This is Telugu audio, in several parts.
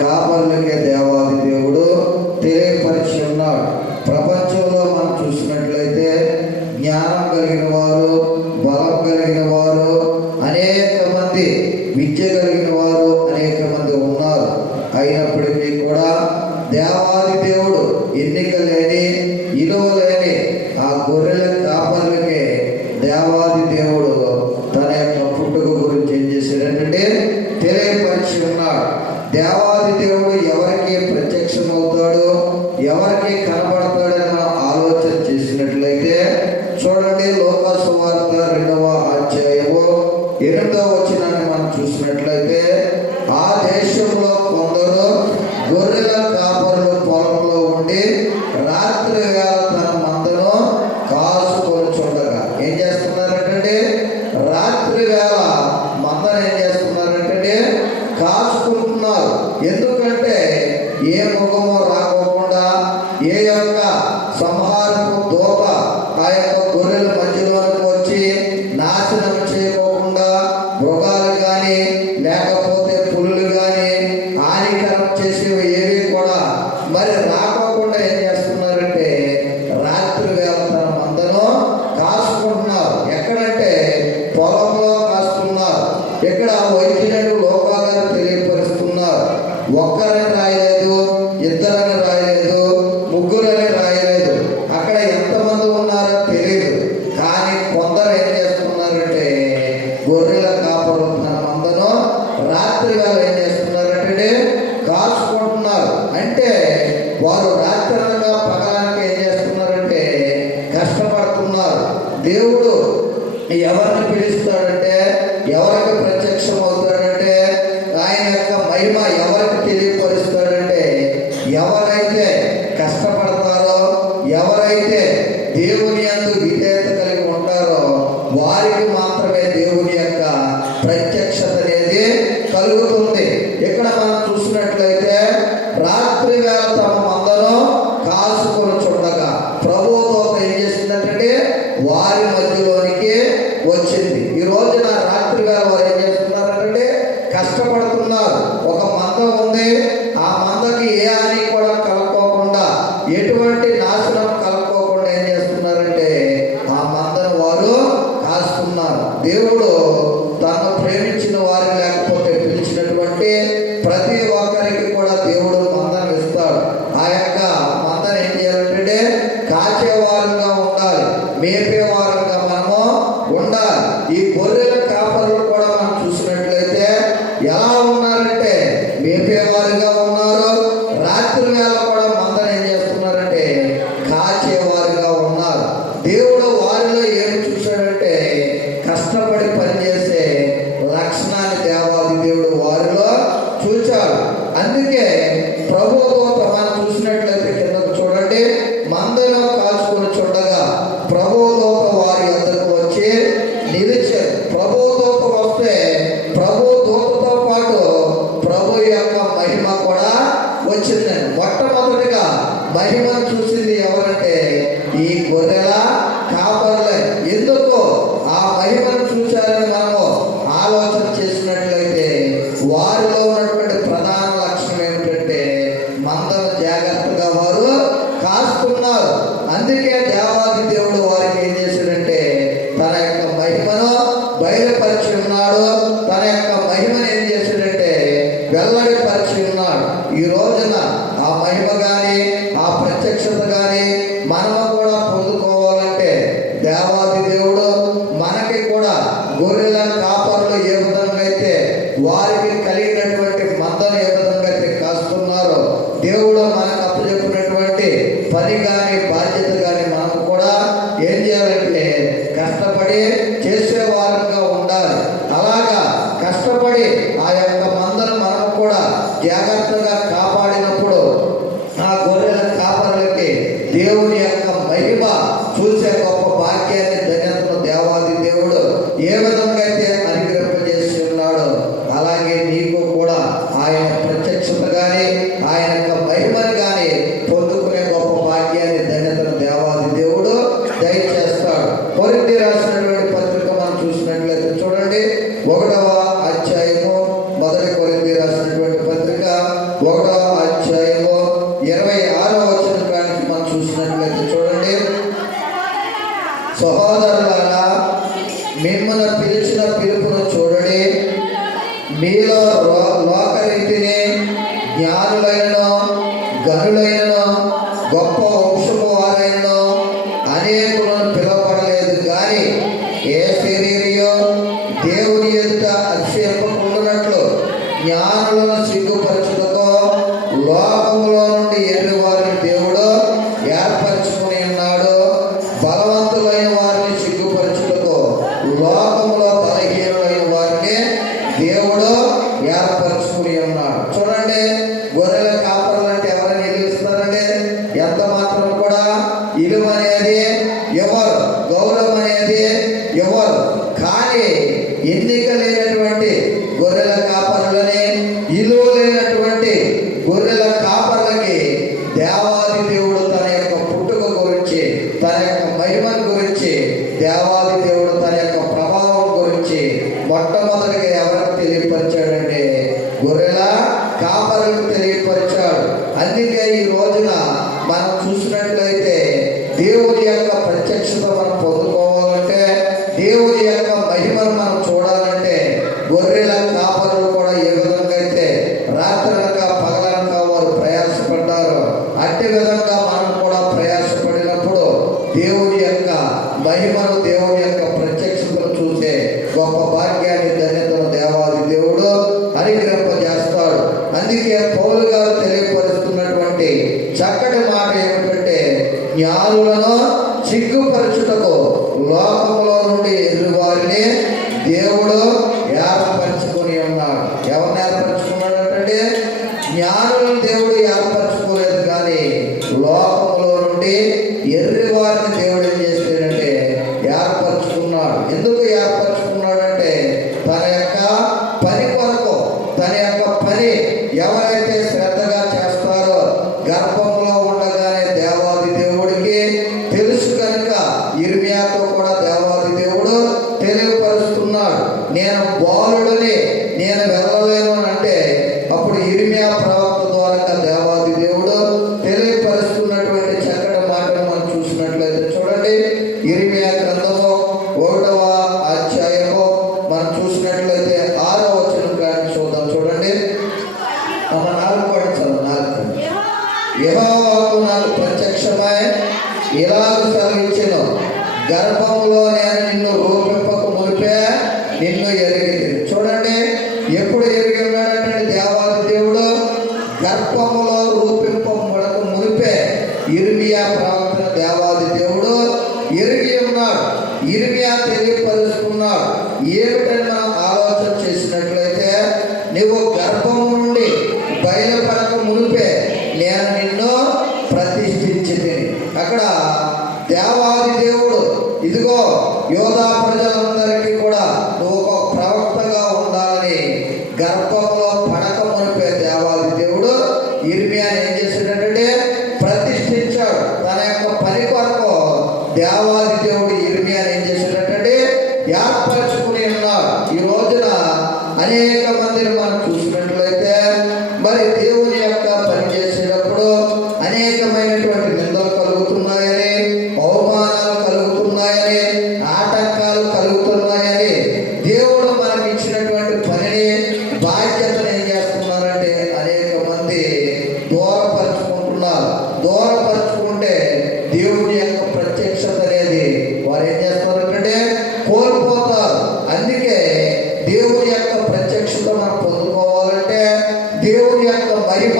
కాపర్లకే దేవాది దేవుడు తెలియపరిచి ఉన్నాడు. ప్రపంచంలో మనం చూసినట్లయితే జ్ఞానం కలిగిన వారు, బలం కలిగిన వారు, అనేక మంది విద్య కలిగిన వారు అనేక మంది ఉన్నారు. అయినప్పటికీ కూడా దేవాది దేవుడు ఎన్నిక లేని, ఇలువ లేని ఆ గొర్రెల కాపర్లకే దేవాది దేవుడు తన యొక్క పుట్టుక గురించి ఏం చేశాడంటే తెలియపరిచి ఉన్నాడు. దేవాది దేవుడు ఎవరికి ప్రత్యక్షమవుతాడు, ఎవరికి కనబడతాడని మనం ఆలోచన చేసినట్లయితే చూడండి, లూకా సువార్త 2వ అధ్యాయము 8వ వచనాన్ని మనం చూసినట్లయితే, ఆ దేశంలో కొందరు గొర్రెల కాపరులు పొలంలో ఉండి రాత్రి వేళ తన మందను కాసుకొని చూడగా ఏం చేస్తున్నారంటే, రాత్రి వేళ మందను ఏం చేస్తున్నారంటే కాచుకుంటున్నారు. ఎందుకంటే ఏ ముఖము రాకోకుండా, ఏ యొక్క సంహారపు దోప ఆ యొక్క గొర్రెల మధ్యలోకి వచ్చి నాశనం చేయకోకుండా, మృగాలు కానీ లేకపోతే పులులు కానీ హానికరం చేసేవి ఏవి కూడా మరి రాకోకుండా ఏం చేస్తున్నారంటే రాత్రి వేళ తన మందను కాసుకుంటున్నారు. ఎక్కడంటే పొలంలో కాస్తున్నారు. ఇక్కడ వైద్యుడు లోకా గారు తెలియపరుస్తున్నారు. ఒక్కరని రాయలేదు, ఇద్దరని రాయలేదు, ముగ్గురని రాయలేదు. అక్కడ ఎంతమంది ఉన్నారో తెలియదు. కానీ కొందరు ఏం చేస్తున్నారంటే గొర్రెల కాపరు తన మందను రాత్రి వేళ ఏం చేస్తున్నారంటే కాచుకుంటున్నారు. అంటే వారు రాత్రి అనగా పగలానికి ఏం చేస్తున్నారంటే కష్టపడుతున్నారు. దేవుడు ఎవరిని పిలుస్తాడంటే, ఎవరికి ప్రత్యక్షం అవుతాడంటే, ఆయన యొక్క మహిమ ఎవరికి తెలియపరుస్తాడంటే, ఎవరైతే కష్టపడతారో, ఎవరైతే దేవుని యందు విధేయత కలిగి ఉంటారో వారికి మాత్రమే దేవుని యొక్క ప్రత్యక్షత అనేది కలుగుతుంది. ఇక్కడ మనం చూసినట్లయితే రాత్రి వేళ తమ మందను కాసుకొని చూడగా ప్రభువుతో ఏం చేసిందంటే వారి మధ్యలోనికి వచ్చింది. ఈ రోజున రాత్రి వేళ వారు ఏం చేస్తున్నారంటే కష్టపడుతున్నారు. ఒక మంద ఉంది, ఆ మందకి ఏ హాని కూడా కలుపుకోకుండా, ఎటువంటి నాశనం కలుపుకోకుండా ఏం చేస్తున్నారంటే ఆ మందను వారు కాస్తున్నారు. దేవుడు తను ప్రేమించిన వారి లేకపోతే పిలిచినటువంటి ప్రతి ఒక్కరికి కూడా దేవుడు మందను ఇస్తాడు. ఆ యొక్క మందను ఏం చేయాలంటే కాచేవారంగా ఉండాలి, మేపేవారంగా మనము ఉండాలి. ఈ గొర్రెల కాపరులు కూడా మనం చూసినట్లయితే ఎలా ఉన్నారంటే మేపేవారుగా ఉన్నారు. రాత్రి వేళ కూడా మందను ఏం చేస్తున్నారంటే కాచేవారుగా ఉన్నారు. దేవుడు వారిలో ఏమి చూశాడంటే కష్టపడి పనిచేసే లక్షణాన్ని దేవాది దేవుడు వారిలో చూచాడు. అందుకే ప్రభువుతో మనం చూసినట్లయితే కిందకు చూడండి, మందను కాచుకొని చూడగా ప్రభువుతో వారి వద్దకు వచ్చి నిలిచారు. ప్రభువుతో వస్తే ప్రభు దూతతో పాటు ప్రభు యొక్క మహిమ కూడా వచ్చిందండి. మొట్టమొదటిగా మహిమను చూసింది ఎవరంటే ఈ గొర్రెల కాపరులే. ఎందుకు ఆ మహిమను చూశారని మనము ఆలోచన చేసినట్లయితే వారిలో ఉన్నటువంటి ప్రధాన లక్షణం ఏమిటంటే మందను జాగ్రత్తగా వారు కాస్తున్నారు. అందుకే దేవాది దేవుడు వారికి ఏం చేశాడంటే తన యొక్క మహిమను బయలుపరిచి ఉన్నాడు. తన యొక్క మహిమను ఏం చేశాడంటే వెల్లడిపరిచి ఉన్నాడు. ఈ రోజున ఆ మహిమ కానీ ఆ ప్రత్యక్షత కానీ మనము కూడా పొందుకోవాలంటే దేవాది దేవుడు మనకి కూడా గొర్రెల కాపరులు ఏ విధంగా అయితే వారికి కలిగినటువంటి మందను ఏ విధంగా అయితే కాస్తున్నారో దేవుడు మనకు అప్పచెప్పినటువంటి పని కానీ బాధ్యత కానీ మనం కూడా ఏం చేయాలంటే కష్టపడి చేసేవారంగా ఉండాలి. అలాగా కష్టపడి ఆ యొక్క మందను మనం కూడా జాగ్రత్తగా కాపాడినప్పుడు ఆ గొర్రెల కాపరులకి దేవుని యొక్క మహిమ చూసే గొప్ప భాగ్యాన్ని ధన్యతను దేవాది దేవుడు ఏ విధంగా అయితే అనుగ్రహింపజేసి ఉన్నాడో అలాగే నీకు కూడా ఆయన ప్రత్యక్షత కానీ ఆయన యొక్క మహిమను కానీ పొందుకునే గొప్ప భాగ్యాన్ని ధన్యతను దేవాది దేవుడు దయచేస్తాడు. కొరింథీ రాసినటువంటి పత్రిక మనం చూసినట్లయితే చూడండి, 1వ అధ్యాయము 1 కొరింథీ రాసినటువంటి పత్రిక జ్ఞానులైనను గనులైనను గొప్ప వంశము వారైనను అనేకులను పిలువబడలేదు. కానీ ఏ శరీరియో దేవుని ఎదుట అతిశయింపకుండునట్లు జ్ఞానులను సిగ్గుపరచుటకు లోకములో నుండి ఎర్రి వారిని దేవుడు ఏర్పరచుకుని ఉన్నాడు. బలవంతులైన వారిని సిగ్గుపరచుటకు లోకములో బలహీనులైన వారిని దేవుడు ఏర్పరచుకుని ఉన్నాడు. చూడండి, గొర్రెల కాపరులు అంటే ఎవరైనా నిలుస్తారండి? ఎంత మాత్రం కూడా ఇలువ అనేది ఎవరు, గౌరవం అనేది ఎవరు. కానీ ఎన్నిక లేనటువంటి గొర్రెల కాపరులని, ఇలువ లేనటువంటి గొర్రెల కాపరులకి దేవాది దేవుడు తన యొక్క పుట్టుక గురించి, తన యొక్క మహిమను గురించి, దేవాది దేవుడు తన యొక్క ప్రభావం గురించి మొట్టమొదటిగా ఎవరికి తెలియపరిచాడంటే గొర్రెల కాపరులకు తెలియపరిచాడు. అందుకే ఈ రోజున మనం చూసినట్లయితే దేవుని యొక్క ప్రత్యక్షత మనం పొందుకోవాలంటే, దేవుని యొక్క మహిమను మనం చూడాలంటే గొర్రెల కాపరులు కూడా ఏ విధంగా అయితే రాత్రనక పగలనక వారు ప్రయాసపడ్డారు, అట్టి విధంగా మనం కూడా ప్రయాసపడినప్పుడు దేవుని యొక్క మహిమను, దేవుని యొక్క ప్రత్యక్షతను చూసే గొప్ప భాగ్యాన్ని, ధన్యతను దేవాది దేవుడు అనుగ్రహింపజేస్తాడు. అందుకే పౌలు గారు తెలియపరుస్తున్నటువంటి చక్కటి మాట ఏమిటంటే, జ్ఞానులను సిగ్గుపరచుటకు లోకములో నుండి ఎదురు వారిని దేవుడు ఏర్పరచుకుని ఉన్నాడు. ఎవరిని ఏర్పరచుకున్నాడు అంటే, జ్ఞానులను దేవుడు ఏర్పరచుకోలేదు, కానీ లోకములో నుండి ఎర్రి వారిని దేవుడు ఏం చేస్తాడంటే ఏర్పరచుకున్నాడు. ఎందుకు ఏర్పరచుకున్నాడు అంటే, తన యొక్క పని కొరకు, తన యొక్క పని ఎవరైతే శ్రద్ధగా చేస్తారో గర్భంలో ఉండగానే దేవాది దేవుడికి తెలుసు కనుక ఇర్మియాతో కూడా దేవాది దేవుడు తెలియపరుస్తున్నాడు. నేను బాలుడిని, నేను వెళ్ళలేను అని అంటే అప్పుడు ఇర్మియా ప్రవక్త ద్వారా దేవాది దేవుడు తెలియపరుస్తున్నటువంటి చక్కటి మాటను మనం చూసినట్లయితే చూడండి, ఇర్మియా గ్రంథము 1వ అధ్యాయము మనం చూసినట్లయితే 6వ వచనం కానీ చూద్దాం. చూడండి, 4 యెహోవాకు నాకు ప్రత్యక్షమై ఇలాగ సెలవిచ్చెను, గర్భంలో నేను నిన్ను రూపింపక మునిపే నిన్ను ఎరిగింది. చూడండి, ఎప్పుడు ఎరిగి ఉన్నాడంటే దేవాది దేవుడు గర్భములో రూపింపక మునిపే ఇర్మియా ప్రవక్తను దేవాది దేవుడు ఎరిగి ఉన్నాడు. ఇర్మియా తెలియపరుస్తున్నాడు. ఏమిటని మనం ఆలోచన చేసినట్లయితే, నువ్వు గర్భము నుండి బయలుపడక మునిపే నేను నిన్ను ప్రతిష్ఠించింది. అక్కడ దేవాది దేవుడు ఇదిగో యోధా ప్రజలందరికీ కూడా నువ్వు ఒక ప్రవక్తగా ఉండాలని గర్భంలో పడక మునిపే దేవాది దేవుడు ఇర్మియాని ఏం చేశాడంటే ప్రతిష్ఠించాడు. తన యొక్క పని కొరకు దేవాది దేవుడు ఇర్మియాని ఏం చేశాడంటే ఏర్పరచుకుని ఉన్నాడు. ఈ రోజున అనేక మందిని మనం చూసినట్లయితే మరి దేవుని యొక్క పని చేసేటప్పుడు అనేకమైనటువంటి నిందలు కలుగుతున్నాయని, అవమానాలు కలుగుతున్నాయని, ఆటంకాలు కలుగుతున్నాయని దేవుడు మనకి ఇచ్చినటువంటి పనిని, బాధ్యతను ఏం చేస్తున్నారంటే అనేక మంది దూరపరుచుకుంటున్నారు. దూరపరుచుకుంటే దేవుని యొక్క ప్రత్యక్షత అనేది వారు ఏం చేస్తున్నారంటే కోల్పోతారు. అందుకే దేవుని యొక్క ప్రత్యక్షత మనం పొందుకోవాలంటే దేవుని యొక్క మహిమ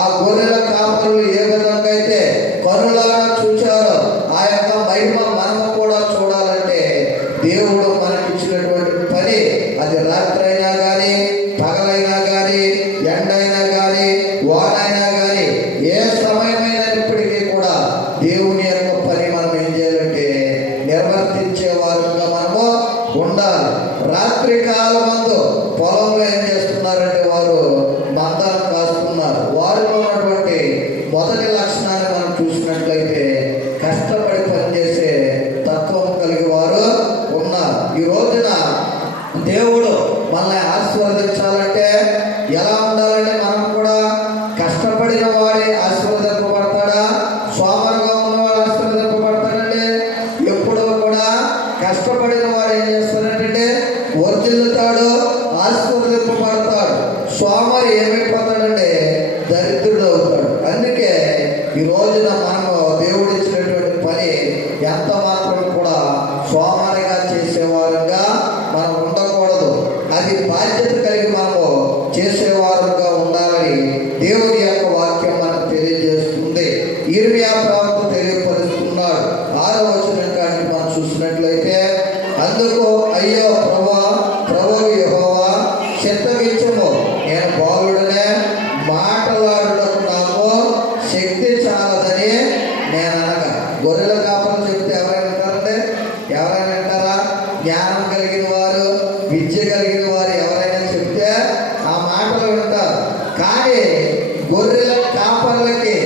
ఆ గొర్రెల కాపరులు ఏ విధంగా అయితే కనులారా చూచారో ఆ యొక్క మహిమ మనము కూడా చూడాలంటే దేవుడు మనకి ఇచ్చినటువంటి పని, అది రాత్రి అయినా కానీ, పగలైనా కానీ, ఎండైనా కానీ, వానైనా కానీ, ఏ సమయమైనప్పటికీ కూడా దేవుని యొక్క పని మనం ఏం చేయాలంటే నిర్వర్తించే వారుగా మనము ఉండాలి. రాత్రి కాలమందు పొలంలో ఏం చేస్తున్నారంటే వారు మందాలు కాస్తున్నారు. వారిలో ఉన్నటువంటి మొదటి లక్షణాన్ని మనం చూసినట్లయితే కష్టపడి పనిచేసే తత్వం కలిగి వారు ఉన్నారు. ఈ రోజున దేవుడు మనల్ని ఆశీర్వదించాలంటే ఎలా ఉండాలంటే మనం కూడా కష్టపడిన వాడే ఆశీర్వదింపబడతాడా, సోమరుగా ఉన్నవాడు ఆశీర్వదింపబడతాడండి? ఎప్పుడూ కూడా కష్టపడిన వాడు ఏం చేస్తాడంటే వర్ధిల్లుతాడు, ఆశీర్వదింపబడతాడు. సోమరి ఏమైపోతాడంటే దేవుని యొక్క వాక్యం మనకు తెలియజేస్తుంది. ఇర్మియా ప్రవక్త తెలియపరుస్తున్నాడు. 6వ వచనం కానీ మనం చూసినట్లయితే, అందుకు అయ్యో ప్రభువు యెహోవా చిత్తగించుము, నేను బాలుడనే, మాటలాడుటకు నాకు శక్తి చాలదని నేను అనగా. గొర్రెల కాపలు చెప్తే ఎవరైనా వింటారంటే? ఎవరైనా వింటారా? జ్ఞానం కలిగిన వారు, విద్య కలిగిన వారు ఎవరైనా చెప్తే ఆ మాటలు వింటారు. కానీ గొర్రెల కాపర్లకి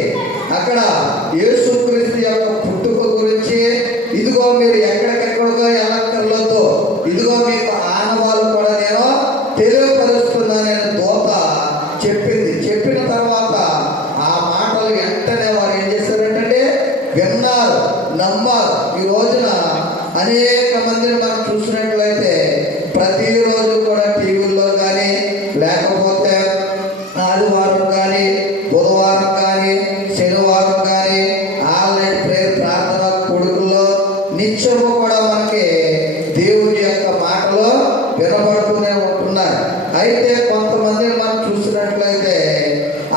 అక్కడ యేసుక్రీస్తు యొక్క పుట్టుక గురించి, ఇదిగో మీరు ఎక్కడికెక్కడికో ఎలక్కర్లతో, ఇదిగో మీకు ఆనవాళ్ళు కూడా నేను తెలియపరుస్తున్నానని దూత చెప్పింది. చెప్పిన తర్వాత ఆ మాటలు వెంటనే వారు ఏం చేశారంటే విన్నారు, నమ్మారు. ఈ రోజున అనేక మందిని మనం చూసినట్లయితే ప్రతిరోజు కూడా టీవీల్లో కానీ, లేకపోతే ఆదివారం కానీ, బుధవారం కానీ, శనివారం కానీ ఆన్లైన్ ప్రేయర్ ప్రార్థన కొడుకుల్లో నిత్యము కూడా మనకి దేవుని యొక్క మాటలు వినబడుతూనే ఉంటున్నాయి. అయితే కొంతమందిని మనం చూసినట్లయితే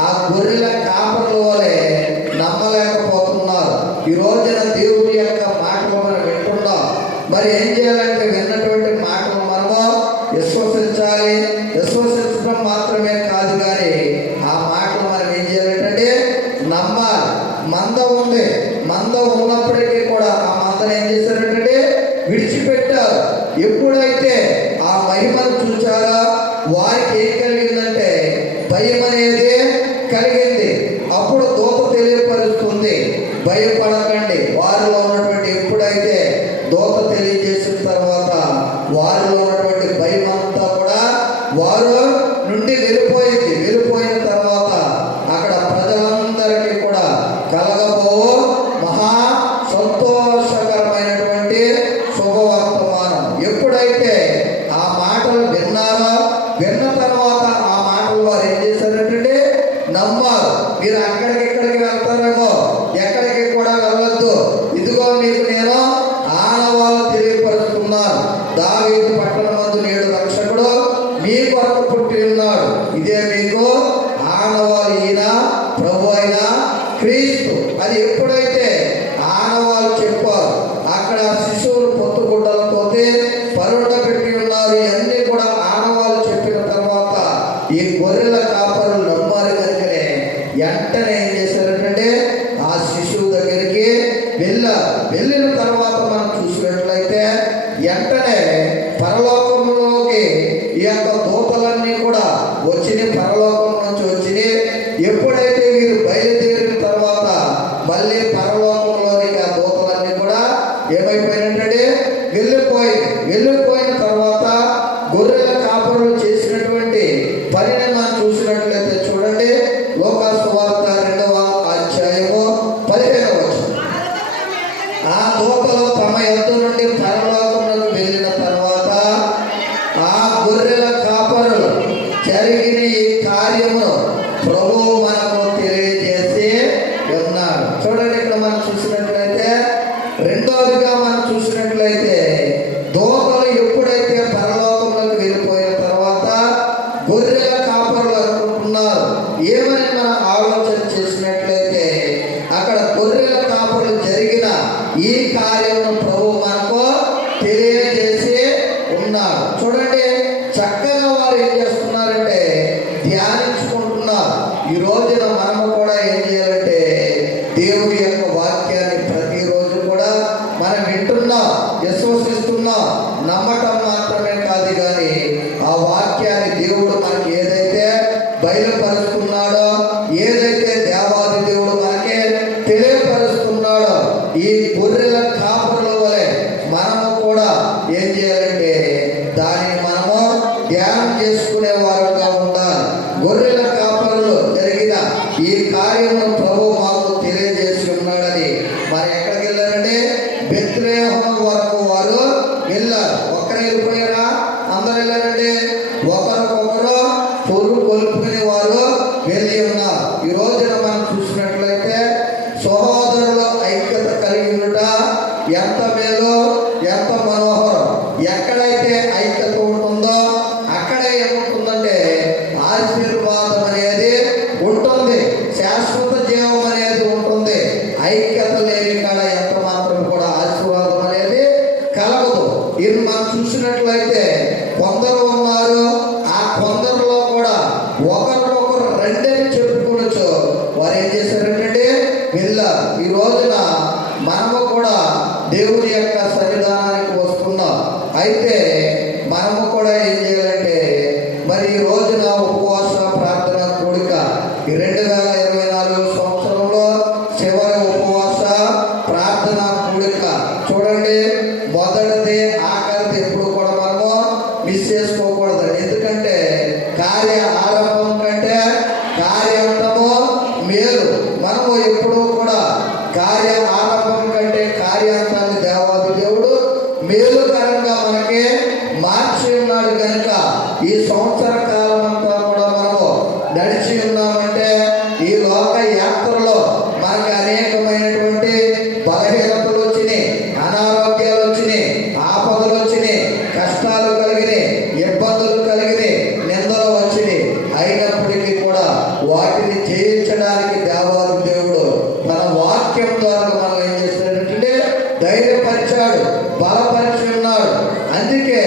ఆ గొర్రెల కాపర్ల వలె నమ్మలేకపోతున్నారు. ఈ రోజున దేవుని యొక్క మాటలు మనం వింటున్నాం. మరి ఏం చేయాలంటే విన్నటువంటి మాటలు మనము విశ్వసించాలి. విశ్వసించడం మాత్రమే కాదు, కానీ ఆ మాటలు మనం ఏం చేయాలంటే నమ్మాలి. మంద ఉంది, మంద ఉన్నప్పటికీ కూడా ఆ మందను ఏం చేశారంటే విడిచిపెట్టారు. ఎప్పుడైతే ఆ మహిమను చూచారో వారికి ఏం కలిగిందంటే భయం అనేది కలిగింది. అప్పుడు దూత తెలియపరుస్తుంది, భయపడకండి. వారిలో ఉన్నటువంటి ఎప్పుడైతే దూత తెలియజేసిన తర్వాత వారిలో ఉన్నటువంటి భయం అంతా కూడా వారు నుండి వెళ్ళిపోయింది. వెళ్ళిపోయిన తర్వాత అక్కడ ప్రజలందరికీ కూడా కలగబో మహా సంతోషకరమైనటువంటి శుభవర్తమానం. ఎప్పుడైతే ఆ మాటలు విన్నారో, విన్న తర్వాత ఆ మాటలు వారు ఏం చేశారంటే నమ్మారు. మీరు అక్కడికి వెళ్తారేమో, ఎక్కడికి కూడా వెళ్ళొద్దు, ఇదిగో మీకు నేను ఆనవాళ్ళు తెలియపరుస్తున్నాను. దావీదు పట్టణమందు నేడు రక్షకుడు మీ కొరకు పుట్టి ఉన్నాడు. ఇదే మీకు ఆనవాళ్ళు, ఈయన ప్రభు అయిన క్రీస్తు. అది ఎప్పుడైతే ఆనవాళ్ళు చెప్పారు, అక్కడ శిశువులు పొత్తుగుడ్డలతో పరుండ పెట్టి ఉన్నారు. ఇవన్నీ కూడా ఆనవాళ్ళు చెప్పిన తర్వాత ఈ గొర్రెల కాపరులు నమ్మారు. కనుకనే వెంటనే ఏం చేశారంటే ఆ శిశువు దగ్గరికి వెళ్ళిన తర్వాత మనం చూసినట్లయితే వెంటనే పరలోకంలోకి ఈ యొక్క దూతలన్నీ కూడా వచ్చినాయి, పరలోకం నుంచి వచ్చినాయి. ఎప్పుడైతే వీరు బయలుదేరిన తర్వాత మళ్ళీ పరలోకంలోనికి ఆ దూతలన్నీ కూడా ఏమైపోయినట్టే వెళ్ళిపోయిన తర్వాత గొర్రెల కాపరులు చేసినటువంటి పనిని మనం చూసినట్లయితే చూడండి, లోకాసు వార్త 2వ అధ్యాయము 15వ వచనం. ఆ దూతలు తమ యొద్ద నుండి పరలోకమునకు వెళ్ళిన తర్వాత ఆ గొర్రెల కాపరులు జరిగిన ఈ కార్యమును ప్రభువు మనకు తెలియజేసి ఉన్నాడు. చూడండి, ఇక్కడ మనం చూసినట్లయితే రెండవదిగా మనం చూసినట్లయితే దూతలు ఎప్పుడైతే పరలోకములకు వెళ్ళిపోయిన తర్వాత గొర్రెల కాపరులు అనుకుంటున్నారు. ఏమని మనం ఆలోచన చేసినట్లయితే అక్కడ గొర్రెల కాపరులు జరిగిన ఈ కార్యమును ప్రభు మనకు తెలియజేసి ఉన్నాడు. చూడండి, చక్కగా వారు ఏం చేస్తున్నారంటే ధ్యానించుకుంటున్నారు. ఈ రోజున మనము కూడా ఏం చేయాలంటే దేవుడి యొక్క వాక్యాన్ని ప్రతిరోజు కూడా మనం వింటున్నాం, విశ్వసిస్తున్నాం. నమ్మటం మాత్రమే కాదు, కానీ ఆ వాక్యాన్ని దేవుడు మనకి ఏదైతే బయలుపరుస్తున్నాడో, ఏదైతే దేవాది దేవుడు మనకి తెలియపరుస్తున్నాడో, ఈ గొర్రెల కాపరుల వలె మనము కూడా ఏం చేయాలంటే దానిని మనము ధ్యానం చేసుకునే వారుగా ఉండాలి. గొర్రెల కాపరులు జరిగిన ఈ కార్యమును ప్రభు మాకు తెలియజేసి ఉన్నాడని మరి ఎక్కడికి వెళ్ళారంటే బెత్లెహేము వరకు వారు వెళ్ళారు. ఒక్కరే వెళ్ళిపోయారా? అందరూ వెళ్ళారంటే ఒకరికొకరు పొరుగు కొలుపుకుని వారు వెళ్ళి ఉన్నారు. ఈ రోజున మనం చూసినట్లయితే సహోదరుల ఐక్యత కలిగి ఉండుట ఎంత మేలో, ఎంత మనోహరం. ఎక్కడైతే ఐక్యత ఉంటుందో అక్కడే ఏముంటుందంటే ఆశీర్వాదం అనేది ఉంటుంది. 2024 సంవత్సరంలో చివరి ఉపవాస ప్రార్థన కూడిక. చూడండి, మొదటిది ఆఖరిది ఎప్పుడు కూడా మనము మిస్ చేసుకోకూడదు. ఎందుకంటే కార్య ఆరంభం కంటే కార్యాంతము మేలు. మనము ఎప్పుడూ కూడా కార్య ఆరంభం కంటే కార్యాంతాన్ని దేవాది దేవుడు మేలుకరంగా మనకి మార్చి ఉన్నాడు కనుక ఈ సంవత్సర కాలం అంతా కూడా మనము నడిచి ఉన్నామంటే ఈ లోక యాత్రలో మనకి అనేకమైనటువంటి బలహీనతలు వచ్చినాయి, అనారోగ్యాలు వచ్చినాయి, ఆపదలు వచ్చినాయి, కష్టాలు కలిగినాయి, ఇబ్బందులు కలిగినాయి, నిందలు వచ్చినాయి. అయినప్పటికీ కూడా వాటిని జయించడానికి దేవాది దేవుడు మన వాక్యం ద్వారా మనం ఏం చేస్తున్నాడంటే ధైర్యపరిచాడు, బలపరిచి ఉన్నాడు. అందుకే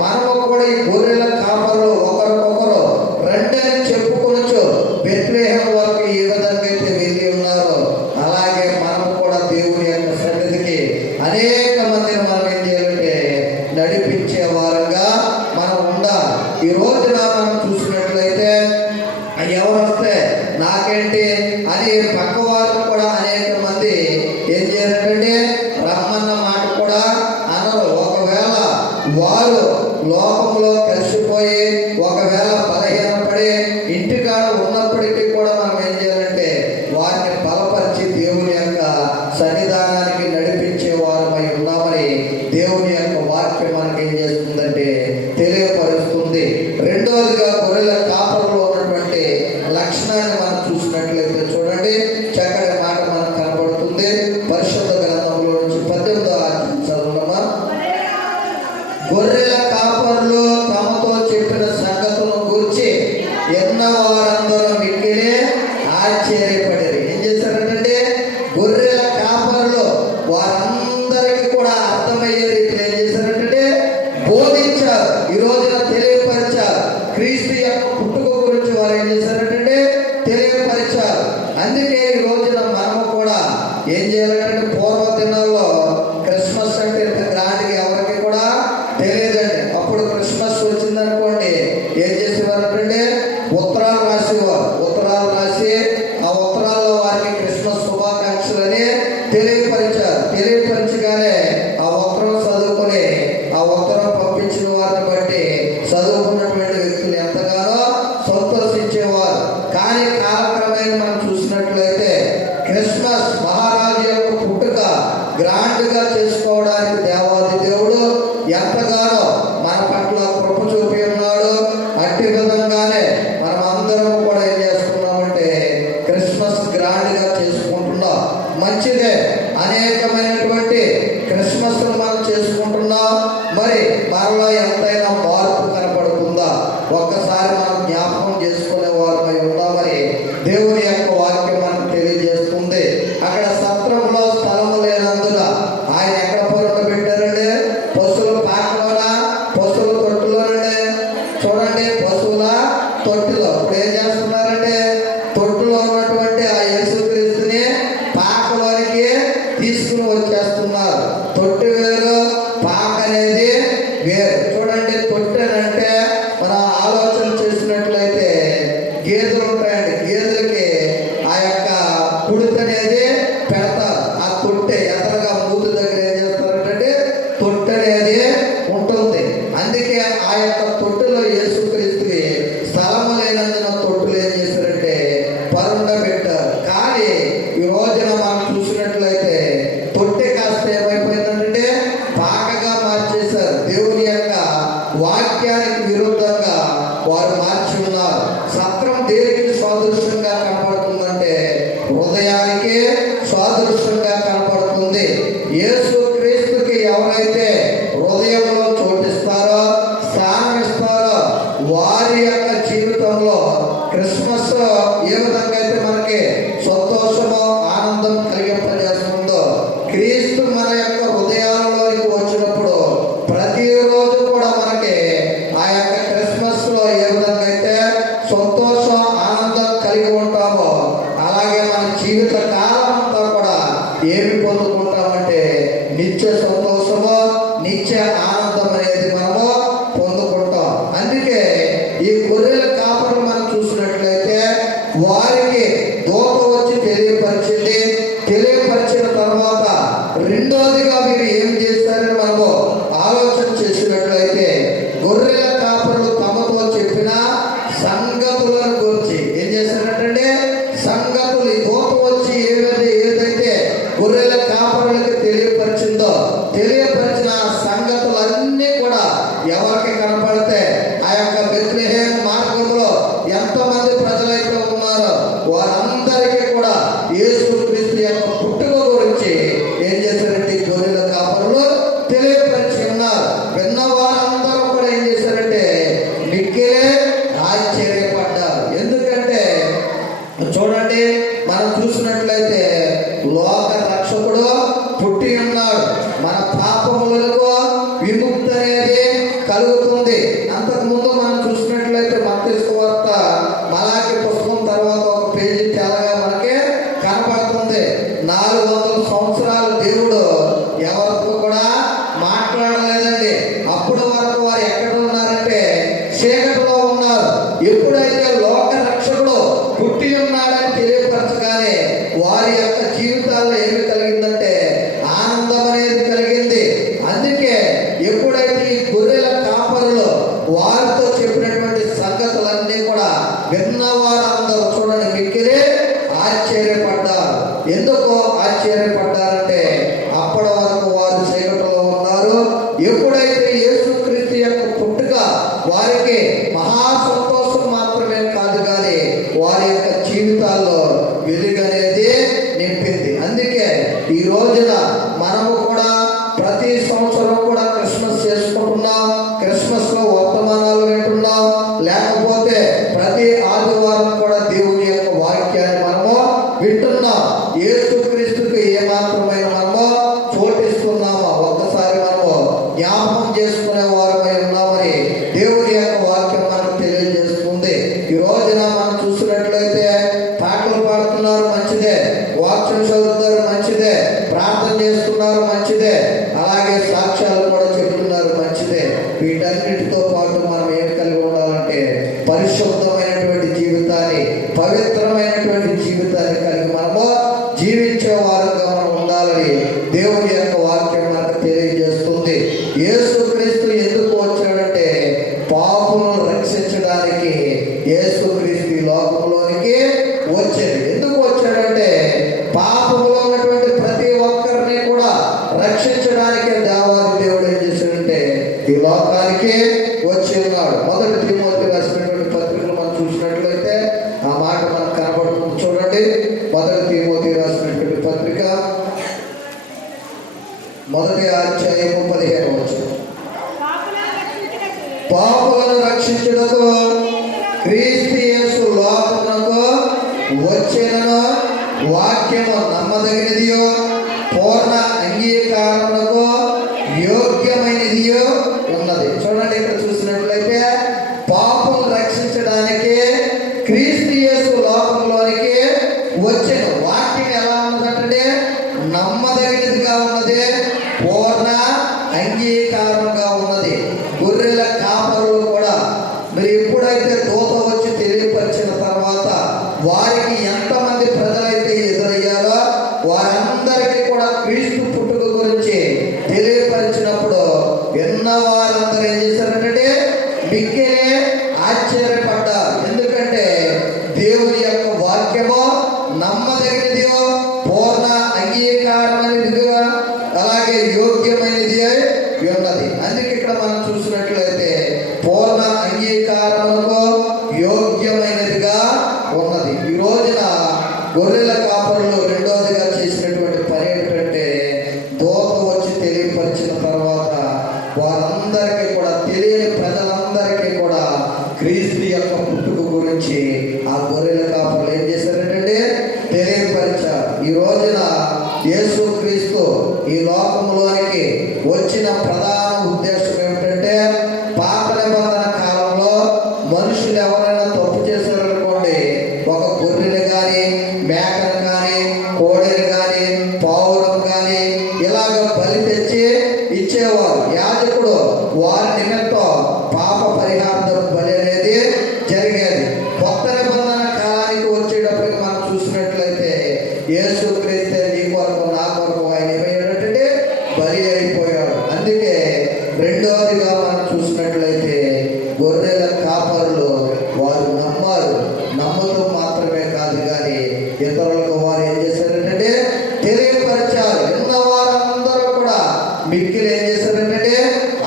మనము కూడా ఈ గొర్రెల కాపరులు ఒకరికొకరు రెండని చెప్పుకొనొచ్చు బెత్లెహేం వరకు ఏ విధంగా అయితే వెళ్ళి ఉన్నారో అలాగే మనం కూడా దేవుని యొక్క సన్నిధికి అనేక మందిని మనం ఏం చేయాలంటే నడిపించే వారంగా మనం ఉండాలి. ఈ రోజున మనం చూసినట్లయితే ఎవరు వస్తే నాకేంటి అని పక్క వారు కూడా అనేక మంది ఏం చేయాలంటే రమ్మన్న మాట కూడా అనరు. ఒకవేళ వారు లోకంలో కలిసిపోయి ఒకవేళ బలహీనపడి ఇంటికాడ ఉన్నప్పటికీ కూడా మనం ఏం చేయాలంటే వారిని బలపరిచి దేవుని యొక్క సన్నిధానానికి నడిపించే వారమై ఉన్నామని దేవుని యొక్క వాక్యం మనకి ఏం చేస్తుందంటే తెలియపరుస్తుంది. రెండవదిగా గొర్రెల కాపరులో ఉన్నటువంటి లక్షణాన్ని మనం చూసినట్లయితే చూడండి, చక్కటి మాట మనకు కనబడుతుంది. పరిశుద్ధ గ్రంథంలో నుంచి 18వ అధ్యాయం చదువుదామా. గొర్రెల కాపరులు తమతో చెప్పిన సంగతులను గురించి ఎన్న వారందరూ మిక్కిలి ఆశ్చర్యపడారు. ఏం చేశారంటే గొర్రెల కాపరులు వారందరికీ కూడా అర్థమయ్యే రీతిలో ఏం చేశారంటే బోధించారు, ఈ రోజున తెలియపరిచారు. క్రీస్తు యొక్క పుట్టుక గురించి వారు ఏం చేశారంటే తెలియపరిచారు. అందుకే ఈ రోజున మనము కూడా ఏం చేయాలంటే పూర్వ దినాల్లో క్రిస్మస్ అంటే ఇంత గ్రాండ్గా ఎవరికి కూడా తెలియదండి. అప్పుడు క్రిస్మస్ వచ్చిందనుకోండి ఏం చేసేవారంటే ఉత్తరాలు రాసేవారు. ఉత్తరాలు రాసి ఆ ఉత్తరాల్లో వారికి క్రిస్మస్ శుభాకాంక్షలు అని తెలియపరిచారు. తెలియపరచగానే ఆ ఉత్తరం చదువుకొని ఆ ఉత్తరం పంపించిన వారిని బట్టి చదువుకున్నటువంటి వ్యక్తులు ఎంతగానో సంతోషించేవారు. కానీ కాలక్రమేణ మనం చూసినట్లయితే క్రిస్మస్ మహారాజు యొక్క పుట్టుక గ్రాండ్గా చేసుకోవడానికి దేవాది దేవుడు ఎంతగానో మన పట్ల కృప చూపి ఉన్నాడు. అట్టి విధంగానే మనం అందరం కూడా ఏం చేస్తున్నామంటే క్రిస్మస్ గ్రాండ్గా చేసుకుంటున్నాం. మంచిదే, అనేకమైనటువంటి క్రిస్మస్ మనం చేసుకుంటున్నాం. మరి మనలో ఎంతైనా మార్పు కనపడుతుందా? ఒక్కసారి మనం జ్ఞాపకం చేసుకునే వారమై ఉన్నామని దేవుని యొక్క వాక్యం మనకు తెలియజేస్తుంది. అక్కడ సత్రంలో స్థలము లేనందున ఆయన ఎక్కడ పొరలు పెట్టారండి? పశువుల పాకలోనా, పశువుల తొట్టులోనండి. చూడండి, పశువుల తొట్టులో ఇప్పుడు ఏం చేస్తున్నారంటే తొట్టులో ఉన్నటువంటి ఆ యేసుక్రీస్తుని పాకలోనికి తీసుకుని వచ్చేస్తున్నారు. తొట్టు వేరు, పాక అనేది వేరు. చూడండి, తొట్టు అంటే మనం ఆలోచన చేసినట్లయితే గేదెలు ఉంటాయండి. గేదెలకి ఆ యొక్క కుడిత అనేది పెడతారు. ఆ తొట్టె ఎదరగా మూతి దగ్గర ఏం చేస్తారంటే తొట్టె అనేది ఉంటుంది. అందుకే ఆ యొక్క తొట్టులో యేసుక్రీస్తుకి స్థలము లేనందున తొట్టులు ఏం చేశారంటే పరుండ పెట్టారు. కానీ ఈ రోజున మనం చూసినట్లయితే తొట్టె కాస్త ఏమైపోయిందంటే పాకగా మార్చేశారు. దేవుని యొక్క వాక్యానికి విరుద్ధంగా వారు మార్చి ఉన్నారు. సత్రం దేనికి సాదృశ్యంగా కనపడుతుందంటే హృదయానికి సాదృశ్యంగా కనపడుతుంది. యేసు క్రీస్తుకి ఎవరైతే హృదయంలో చోటిస్తారో, స్థానం ఇస్తారో వారి యొక్క జీవితంలో క్రిస్మస్ ఏ విధంగా అయితే మనకి సంతోషము ఆనందం కలిగింపజేస్తుందో, క్రీస్తు మన యొక్క హృదయాలలోకి వచ్చినప్పుడు ప్రతిరోజు కూడా మనకి ఆ యొక్క క్రిస్మస్ లో ఏ విధంగా అయితే సంతోషం ఆనందం కలిగి ఉంటామో అలాగే మన జీవిత కాలం అంతా కూడా ఏమి పొందుకుంటామంటే నిత్య సంతోషము, నిత్య ఆనందం అనేది మనము పొందుకుంటాం. అందుకే ఈ గొర్రెల కాపరులు మనం చూసినట్లయితే వారికి దూత వచ్చి తెలియపరిచింది. తెలియపరిచిన తర్వాత రెండోదిగా వీరు ఏం చేస్తారని మనము ఆలోచన చేసినట్లయితే, గొర్రెల కాపరులు తమతో చెప్పిన సంగతులను గురించి ఏం చేశారంటే, సంగతులు ఈ దూత వచ్చి ఏదైతే గొర్రెల కాపరులకు తెలియపరిచిందో, తెలియపరిచిన సంగతులన్నీ కూడా ఎవరికి కనపడితే ఆ యొక్క బెత్లెహేం మార్గంలో ఎంతమంది ప్రజలైతే ఉన్నారో వారందరికీ కూడా యేసుక్రీస్తు యొక్క పుట్టుక గురించి ఏం చేశారంటే గొర్రెల కాపరులు తెలియపరిచి ఉన్నారు. విన్న వారందరూ కూడా ఏం చేశారంటే మిక్కిలే ఆశ్చర్యపడ్డారు. ఎందుకంటే చూడండి, మనం చూసినట్లయితే లోక రక్షకుడు పుట్టి ఉన్నాడు. మన పాపములకు విముక్తి అనేది కలుగుతుంది. అంతకుముందు మనం చూసినట్లయితే మత్తయి సువార్త మలాకి పుస్తకం తర్వాత ఒక పేజీ తెల్లగా మనకి కనబడుతుంది. 400 సంవత్సరాలు దేవుడు ఎవరితో కూడా మాట్లాడలేదండి. అప్పటి వరకు వారు ఎక్కడ ఉన్నారంటే చీకటిలో ఉన్నారు. ఎప్పుడైతే లోక రక్షకుడు పుట్టి ఉన్నాడని తెలియపరచగానే వారి యొక్క జీవితాల్లో ఏమి కలిగిందంటే ఆనందం అనేది కలిగింది. అందుకే ఎప్పుడైతే ఈ గొర్రెల కాపరులు వారితో చెప్పినటువంటి సంగతులన్నీ కూడా విన్నవారందరూ చూడండి మిక్కిలే ఆశ్చర్యపడ్డారు. ఎందుకు ఆశ్చర్యపడ్డారంటే అప్పటి వరకు వారు చీకటిలో ఉన్నారు. ఎప్పుడైతే యేసుక్రీస్తు యొక్క పుట్టుక వారికి మహా సంతోషం మాత్రమే కాదు, కానీ వారి యొక్క జీవితాల్లో వెలుగు అనేది నింపింది. అందుకే ఈ రోజున మనము కూడా ప్రతి సంవత్సరం కూడా క్రిస్మస్ చేసుకుంటున్నాం. క్రిస్మస్ లో వర్తమానాలు వింటున్నాం. లేకపోతే ప్రతి ఆదివారం కూడా దేవుని యొక్క వాక్యాన్ని మనము వింటున్నాం. యేసుక్రీస్తుకి ఏమాత్రమైన మనము చోటిస్తున్నామో ఒక్కసారి మనము జ్ఞాపకం చేసుకునే వారమై ఉన్నామని దేవుని యొక్క వాక్యం మనకు తెలియజేస్తుంది. ఈ రోజున మనం చూసినట్లయితే పాటలు పాడుతున్నారు, మంచిదే. వాక్యం చదువుతున్నారు, మంచిదే. ప్రార్థన చేస్తున్నారు, మంచిదే. అలాగే సాక్ష్యాలు కూడా చెబుతున్నారు, మంచిదే. వీటన్నిటితో పాటు మనం ఏం కలిగి ఉండాలంటే పరిశుద్ధమైనటువంటి జీవితాన్ని, పవిత్రమైనటువంటి జీవితాన్ని కలిగి మనము జీవించే వారుగా మనం ఉండాలని దేవుని యొక్క వాక్యం మనకు తెలియజేస్తుంది. యేసుక్రీస్తు ఎందుకు వచ్చాడంటే పాపులను రక్షించడానికి యేసుక్రీస్తు ఈ లోకంలోనికి వచ్చాడు. ఎందుకు వచ్చాడంటే పాపములో ఉన్నటువంటి ప్రతి ఒక్కరిని కూడా రక్షించడానికి దేవాది దేవుడు ఏం చేశాడంటే ఈ లోకానికి వచ్చి ఉన్నాడు. మొదటి తిమోతి రాసినటువంటి పత్రికలు మనం చూసినట్లయితే ఆ మాట మనకు కనబడుతుంది. చూడండి, మొదటి తిమోతి రాసినటువంటి పత్రిక 1వ అధ్యాయము 15వ వచనం. పాపులను రక్షించుటకు క్రీస్తు యేసు లోకమునకు వచ్చెనను వాక్యము నమ్మదగినదియో పూర్ణ అంగీకారమునకు యోగ్యమైనదియో ఉన్నది. చూడండి, ఇక్కడ చూసినట్లయితే పాపులను రక్షించడానికి క్రీస్తు యేసు లోకంలోనికి వచ్చెను. వాక్యం ఎలా ఉన్నదంటే నమ్మదగినదిగా ఉన్నది, పూర్ణ అంగీకారంగా ఉన్నది. గొర్రెల కాపరులు కూడా మరి ఎప్పుడైతే దూత వచ్చి తెలియపరిచిన తర్వాత వారికి ఎంతమంది ప్రజలైతే ఎదురయ్యారో వారందరికీ కూడా క్రీస్తు పుట్టుక గురించి తెలియపరిచినప్పుడు విన్న వారందరూ ఏం చేశారంటే మిక్కిలే ఆశ్చర్యపడ్డారు. ఎందుకంటే దేవుని యొక్క వాక్యము నమ్మదగినదియో పూర్ణ అంగీకారమైనదిగా అలాగే యోగ్యమైనది ఉన్నది. అందుకే ఇక్కడ మనం చూసినట్లయితే పూర్ణ అంగీకారములకు యోగ్యమైనదిగా ఉన్నది. ఈ రోజున గొర్రెల కాపరులు రెండోదిగా చేసినటువంటి పని ఏంటంటే దూత వచ్చి తెలియపరిచిన తర్వాత వారందరికీ కూడా తెలియని ప్రజలందరికీ కూడా క్రీస్తు యొక్క పుట్టుక గురించి ఆ గొర్రెల కాపరులు ఏం చేశారంటే తెలియపరిచారు. ఈ రోజున యేసుక్రీస్తు ఈ లోకంలోనికి వచ్చిన ప్రధాన ఉద్దేశం ఏమిటంటే పాత నిబంధన కాలంలో మనుషులు ఎవరైనా తప్పు చేశారనుకోండి, ఒక గొర్రెని కానీ మేకను కానీ కోడెని కానీ పావురం కానీ ఇలాగ బలి తెచ్చి ఇచ్చేవారు. యాజకుడు వారి నిమిత్తం పాప పరిహార బలి అనేది జరిగేది. కొత్త నిబంధన కాలానికి వచ్చేటప్పటికి మనం చూసి యేసుక్రీస్తే నీ కొరకు నా కొరకు ఆయన ఏమయ్యాడంటే బలి అయిపోయాడు. అందుకే రెండవదిగా మనం చూసినట్లయితే గొర్రెల కాపరులు వారు నమ్మారు. నమ్ముతూ మాత్రమే కాదు కానీ ఇతరులకు వారు ఏం చేశారంటే తెలియపరిచారు. విన్న వారందరూ కూడా మిక్కిలి ఏం చేశారంటే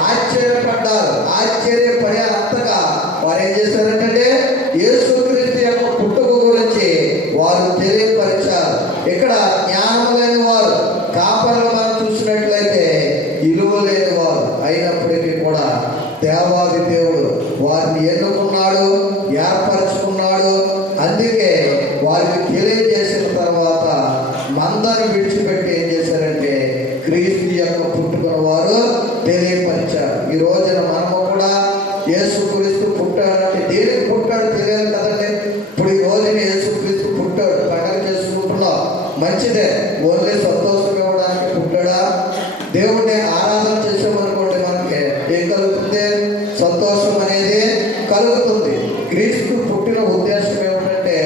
ఆశ్చర్యపడ్డారు. ఆశ్చర్యపడే అంతగా వారు ఏం చేశారంటే యేసుక్రీస్తు యొక్క పుట్టుక గురించి వారు తెలియపరిచారు. ఇక్కడ జ్ఞానం లేని వారు కాపరులు మనం చూసినట్లయితే ఇలువ లేని వారు అయినప్పటికీ కూడా దేవాది దేవుడు వారిని ఎన్నుకున్నాడు, ఏర్పరచుకున్నాడు. అందుకే వారికి తెలియజేసిన తర్వాత మందను విడిచిపెట్టి ఏం చేశారంటే క్రీస్తు యొక్క పుట్టుకను వారు తెలియపరిచారు. ఈ రోజున మనము కూడా యేసుక్రీస్తు పుట్టాడంటే దేనికి పుట్టాడు తెలియాలి కదండి. ఇప్పుడు ఈ రోజున యేసుక్రీస్తు పుట్టాడు, పండుగ చేసుకుంటున్నాం, మంచిదే. ఓన్లీ సంతోషం ఇవ్వడానికి పుట్టాడా? దేవుడిని ఆరాధన చేసామనుకోండి, మనకి ఏం కలుగుతుంది? సంతోషం అనేది కలుగుతుంది. క్రీస్తు పుట్టిన ఉద్దేశం ఏమిటంటే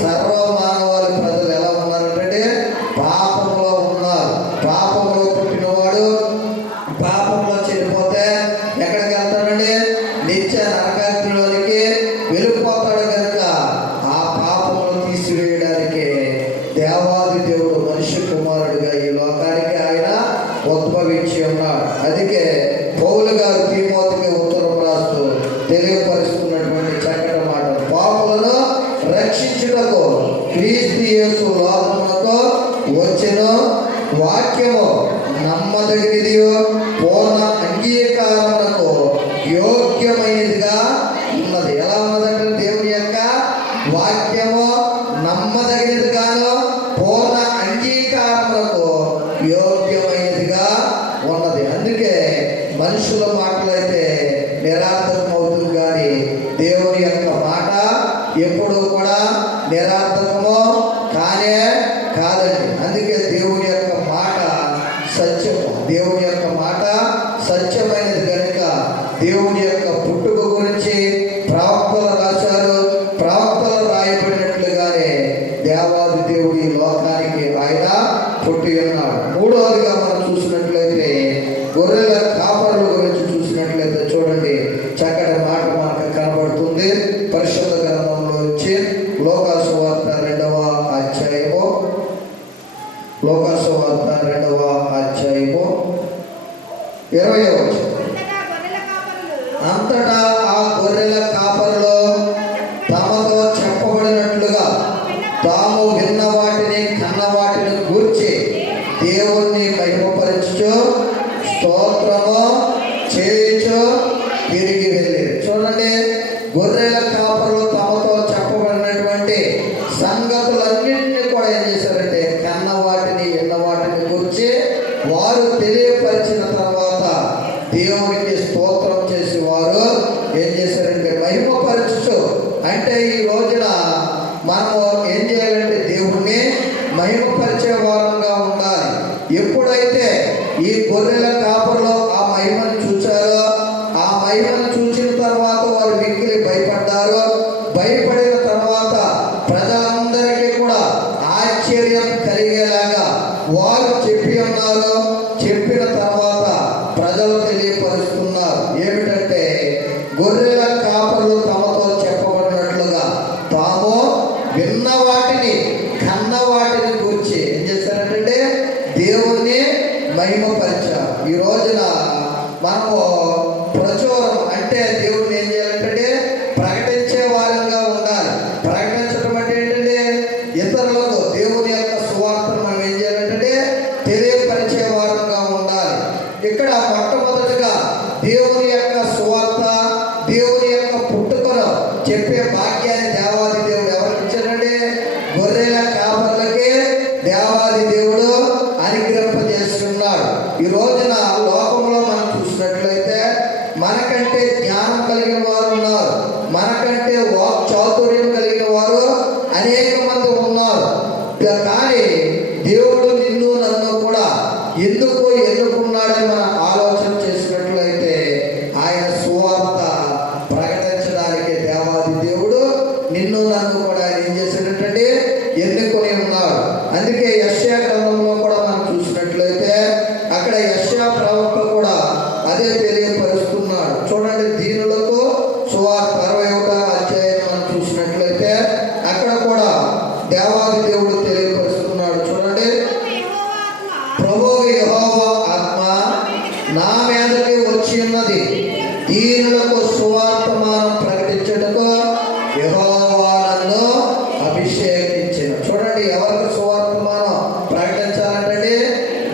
సర్వ మానవాళి ప్రజలు ఎలా ఉన్నారంటే పాపంలో ఉన్నారు. పాపంలో పుట్టినవాడు పాపంలో చనిపోతే ఎక్కడికి వెళ్తాడండి? నిత్య నరకాగ్నిలోనికి వెళ్ళిపోతాడు. కనుక ఆ పాపంలో తీసివేయడానికి దేవాది దేవుడు మనిషి కుమారుడిగా ఈ లోకానికి ఆయన ఉద్భవించి ఉన్నాడు. అందుకే పౌలు గారు తిమోతికి ఉత్తరం రాస్తూ తెలియపరుస్తున్నటువంటి చక్కటి మాట, పాపులను రక్షించుటకు క్రీస్తు యేసు లోకమునకు వచ్చిన వాక్యము నమ్మదగినది, పూర్ణ అంగీకారమునకు యోగ్యమైనదిగా ఉన్నది. ఎలా ఉన్నదంటే దేవుని యొక్క వాక్యము నమ్మదగినదిగాను పూర్ణ అంగీకారమునకు యోగ్యమైనదిగా ఉన్నది. అందుకే మనుషుల మాటలైతే నిరార్థకం అవుతుంది కానీ దేవుని యొక్క మాట ఎప్పుడూ కూడా నిరార్థకము కానే కాదండి. అందుకే దేవుని యొక్క మాట సత్యము. దేవుని యొక్క మాట సత్యమైనది కనుక దేవుని యొక్క పుట్టుక గురించి ప్రవక్తలు రాశారు. ప్రవక్తలు రాయబడినట్లుగానే దేవాది దేవుడి లోకానికి ఆయన పుట్టి ఉన్నాడు. మూడవదిగా మనం చూసినట్లయితే గొర్రెల కాపరుల గురించి చూసినట్లయితే చూడండి, చక్కటి మాట మనకు కనబడుతుంది. పరిశుద్ధ గ్రంథంలో వచ్చి లోకాసు వార్త 2వ అధ్యాయము, లోకాసు వార్త 2వ అధ్యాయము 20వ వచనం. అంతటా ఆ గొర్రెల కాపరులు తమతో చెప్పబడినట్లుగా తాము విన్న వాటిని కన్న వాటిని గూర్చి దేవుణ్ణి మహిమపరచుచు స్తోత్రము చేయుచు తిరిగి వెళ్ళి. చూడండి, గొర్రెల కాపరులు తమతో చెప్పబడినటువంటి సంగతులన్నింటినీ కూడా ఏం చేశారంటే కన్న వాటిని విన్న వాటిని గురించి వారు తెలియపరిచిన తర్వాత దేవునికి స్తోత్రం చేసి వారు ఏం చేశారంటే మహిమపరచు. అంటే ఈ రోజున మనము ఏం చేయాలంటే దేవుణ్ణి మహిమపరిచే వారంగా ఉండాలి. ఎప్పుడైతే ఈ గొర్రెల కాపరులు ఆ మహిమను చూచారో, ఆ మహిమను చూసిన తర్వాత వారు మిక్కిలి భయపడ్డారు. భయపడిన తర్వాత ప్రజలందరికీ కూడా ఆశ్చర్యం కలిగేలాగా వారు చెప్పి ఉన్నారు. చెప్పిన తర్వాత ప్రజలు తెలియపరుస్తున్నారు ఏమిటంటే గొర్రెల కాపరులు తమతో చెప్పబడినట్లుగా తాము విన్న వాటిని కన్న వాటిని గురించి ఏం చేశారంటే దేవుణ్ణి మహిమపరిచారు. ఈ రోజున మనము ప్రచురం అంటే దేవుణ్ణి ఏం చేయాలంటే ప్రకటించే వారంగా ఉండాలి. ప్రకటించడం అంటే ఏంటంటే ఇతరులకు దేవుని యొక్క సువార్తను మనం ఏం చేయాలంటే తెలియపరిచే వారంగా ఉండాలి. ఇక్కడ మొట్టమొదటిగా దేవుని యొక్క సువార్త, దేవుని యొక్క పుట్టుకను చెప్పే భాగ్యాన్ని దేవాది దేవుడు ఎవరికి ఇచ్చాడంటే గొర్రెల కాపర్లకి దేవాది దేవుడు అనుగ్రహింపజేస్తున్నాడు. ఈ రోజున లోకంలో మనం చూసినట్లయితే మనకంటే జ్ఞానం కలిగిన వారు ఉన్నారు, మనకంటే వాక్ చాతుర్యం కలిగిన వారు అనేక మంది ఉన్నారు. కానీ దేవుడు నిన్ను నన్ను కూడా ఎందుకు ఎన్నుకున్నాడని మనం ఆలోచన చేసినట్లయితే ఆయన సువార్త ప్రకటించడానికి దేవాది దేవుడు నిన్ను నన్ను కూడా ఏం చేసినట్టే ఎన్నుకొని ఉన్నాడు. అందుకే యెషయా గ్రంథంలో కూడా మనం చూసినట్లయితే అక్కడ యెషయా ప్రవక్త కూడా అదే తెలియపరుస్తున్నాడు. చూడండి, దీనులకు సువార్త 61వ అధ్యాయం మనం చూసినట్లయితే అక్కడ కూడా దేవాది దేవుడు తెలియపరుస్తున్నాడు. చూడండి, ప్రభువు యెహోవా ఆత్మ నా మీదకి వచ్చి ఉన్నది, దీనులకు సువార్తమానం ప్రకటించుటకు యెహోవా నన్ను అభిషేకించిన. చూడండి, ఎవరికి సువార్తమానం ప్రకటించాలంటే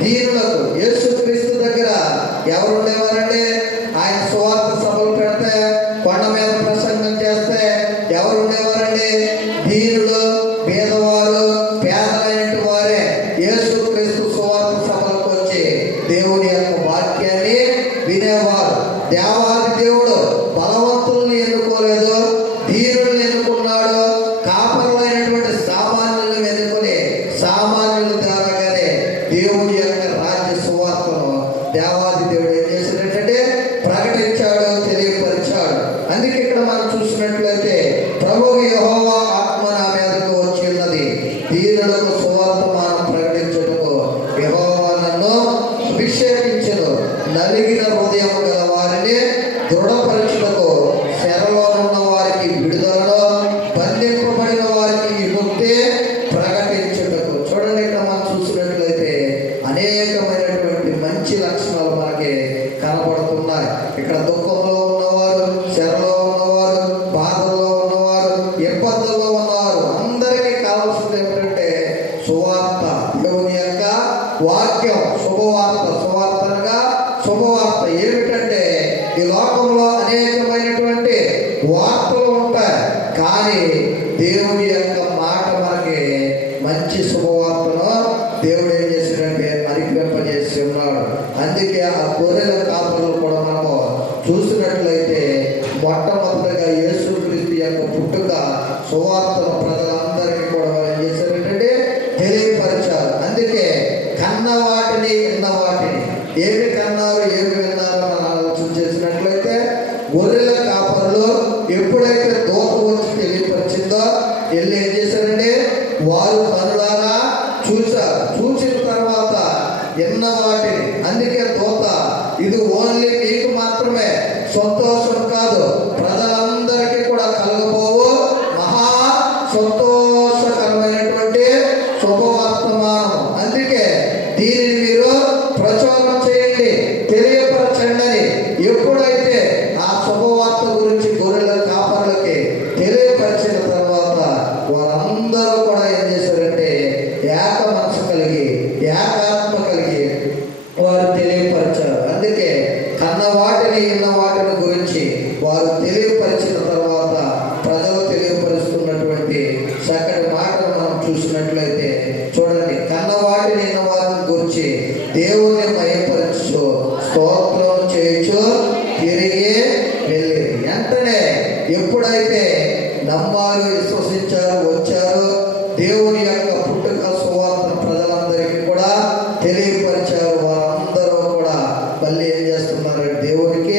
దీనులకు. యేసుక్రీస్తు దగ్గర ఎవరు ఉండేవారండి? ఆయన సువార్త సభలు పెడితే, కొండ మీద ప్రసంగం చేస్తే ఎవరు ఉండేవారండి? దీనులు, పేదవారు, పేదలైన వారే యేసుక్రీస్తు సువార్త సభలకు వచ్చి దేవుని యొక్క వాక్యాన్ని వినేవారు. దేవాది దేవుడు బలవంతుల్ని ఎన్నుకోలేదు, దీనుల్ని ఎన్నుకున్నాడు. కాపరులైనటువంటి సామాన్యులను ఎన్నుకొని సామాన్యుల ద్వారాగానే దేవుని యొక్క రాజ్య సువార్తను దేవాది దేవుడు ఏం చేసినట్టే ప్రకటించాడు, తెలియపరిచాడు. అందుకే ఇక్కడ మనం చూసినట్లయితే ప్రభువు యెహోవా ఆత్మ నా మీదకు వచ్చి ఉన్నది, దీనులకు సువార్తమానం ప్రకటించుటకు యెహోవా నన్ను అభిషేకించెను, నలిగిన హృదయం గల వారిని దృఢపరచుటకు, చెరలో ఉన్న వారికి విడుదలను, బంధింపబడిన వారికి విముక్తి ప్రకటించుటకు. చూడండి, ఇక్కడ మనం చూసినట్లయితే అనేకమైనటువంటి మంచి లక్షణాలు మనకి కనపడుతున్నాయి. ఇక్కడ దుఃఖంలో ఉన్నవారు, చెరలో ఉన్నవారు, బాధల్లో ఉన్నవారు, ఇబ్బందుల్లో ఉన్నవారు అందరికీ కావాల్సింది ఏమిటంటే సువార్త, దేవుని యొక్క వాక్యం, శుభవార్త. సువార్త అనగా శుభవార్త. ఏమిటంటే ఈ లోకంలో అనేకమైనటువంటి వార్తలు ఉంటాయి, కానీ దేవుని యొక్క మాట మనకి మంచి శుభవార్తను దేవుడు ఏం చేశాడంటే పరికరింపజేసి ఉన్నాడు. అందుకే ఆ గొర్రెల కాపులు కూడా మనము చూసినట్లయితే మొట్టమొదటిగా యేసుక్రీస్తు యొక్క పుట్టుక సువార్తను ప్రజలందరికీ కూడా ఏం చేశారంటే తెలియపరిచారు. అందుకే కన్న వాటిని విన్న వాటిని, ఏమి కన్నారు ఏమి విన్నారో మనం ఆలోచన చేసినట్లయితే గొర్రెల కాపరులు ఎప్పుడైతే దూత వచ్చి తెలియపరిచిందో వెళ్ళి ఏం చేశారంటే వారు కనులారా చూశారు. చూసిన తర్వాత విన్న వాటిని, అందుకే దూత ఇది ఓన్లీ మీకు మాత్రమే సంతోషం కాదు, ప్రజలందరికీ కూడా కలగబోవు మహా సంతోషకరమైనటువంటి శుభవర్తమానం. అందుకే దీనిని మీరు ప్రచారం చేయండి, తెలియపరచండి అని ఎప్పుడైతే ఆ శుభవార్త గురించి గొర్రెల కాపరులకి తెలియపరిచిన తర్వాత వారందరూ కూడా ఏం చేశారంటే ఏక మనసు కలిగి, ఏకాత్మ కలిగి వారు తెలియపరిచారు. అందుకే కన్న వాటిని విన్న వాటిని గురించి వారు తెలియపరిచిన తర్వాత ప్రజలు తెలియపరుస్తున్నటువంటి చక్కటి మాటలు మనం చూసినట్లయితే చూడండి, కన్న వాటిని విన్న వాటిని గురించి దేవుణ్ణి మహిమపరచు, స్తోత్రం చేయొచ్చు, తిరిగి వెళ్ళి. వెంటనే ఎప్పుడైతే నమ్మారు, విశ్వసించారు, వచ్చారు, దేవుని యొక్క పుట్టుక సువార్తను ప్రజలందరికీ కూడా తెలియపరిచారు. వారందరూ కూడా మళ్ళీ ఏం చేస్తున్నారు? దేవునికి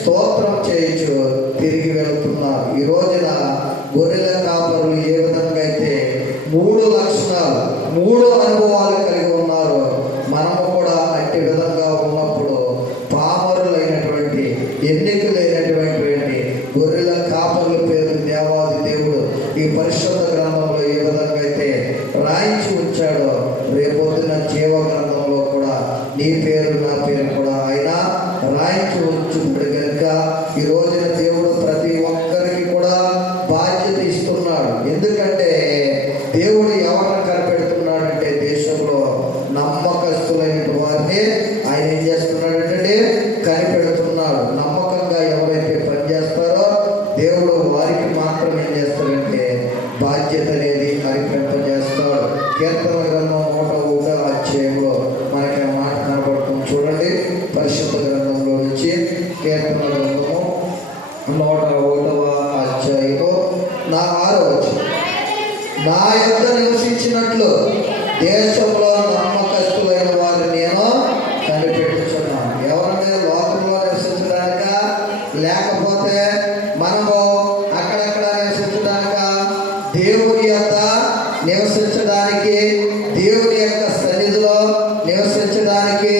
స్తోత్రం చేయొచ్చు, తిరిగి వెళుతున్నారు. ఈ రోజున గొర్రెల కాపరులు ఏ విధంగా అయితే 3 లక్షణాలు, 3 అనుభవాలు కలిగి ఉన్నారు, మనము కూడా అట్టి విధంగా ఉన్నప్పుడు పామరులైనటువంటి, ఎన్నికలైనటువంటి గొర్రెల కాపరుల పేరు దేవాది దేవుడు ఈ పరిశుద్ధ గ్రంథంలో ఏ విధంగా అయితే రాయించి ఉంచాడో, రేపొద్దున జీవ గ్రంథంలో కూడా నీ పేరు నా పేరు కూడా ఆయన రాయించి ఉంచుతాడు. కనుక ఈ రోజున దేవుడు ప్రతి ఒక్కరికి కూడా బాధ్యత ఇస్తున్నాడు. ఎందుకంటే దేవుడు ఎవరిని కనిపెడుతున్నాడంటే దేశంలో నమ్మకస్తులైన వారిని ఆయన ఏం చేస్తున్నాడంటే కనిపెడుతున్నాడు. నమ్మకంగా ఎవరైతే పనిచేస్తారో దేవుడు వారికి మాత్రం ఏం చేస్తాడంటే బాధ్యత అనేది కనిపెంపజేస్తాడు. కీర్తన గ్రంథం 101వ అధ్యాయంలో మనకి ఆ మాట కనబడుతుంది. చూడండి, పరిశుద్ధ గ్రంథంలో నుంచి కీర్తన గ్రంథము 101వ అధ్యాయము 6వ వచనం, నా యొద్ద నివసించినట్లు దేశంలో నమ్మకస్తులైన వారిని నేను కనిపెట్టుచున్నాను. ఎవరంటే లోకంలో నివసించడానిక, లేకపోతే మనము అక్కడక్కడ నివసించడానిక, దేవుని యొక్క నివసించడానికి నివసించడానికి, దేవుని యొక్క సన్నిధిలో నివసించడానికి,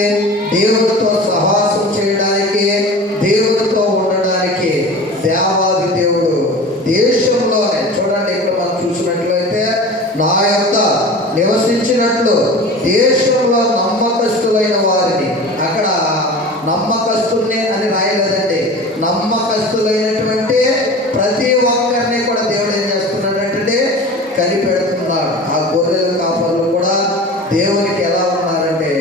దేవుడితో సహవాసం చేయడానికి, దేవుడితో ఉండడానికి దేవాది దేవుడు దేశంలోనే చూడండి, ఇక్కడ మనం చూసినట్లయితే నా యొక్క నివసించినట్లు దేశంలో నమ్మకస్తులైన వారిని, అక్కడ నమ్మకస్తుల్ని అని రాయలేదండి, నమ్మకస్తులైనటువంటి ప్రతి ఒక్కరిని కూడా దేవుడు ఏం చేస్తున్నాడంటే కనిపెడుతున్నాడు. ఆ గొర్రెల కాపర్లు కూడా దేవునికి ఎలా ఉన్నారంటే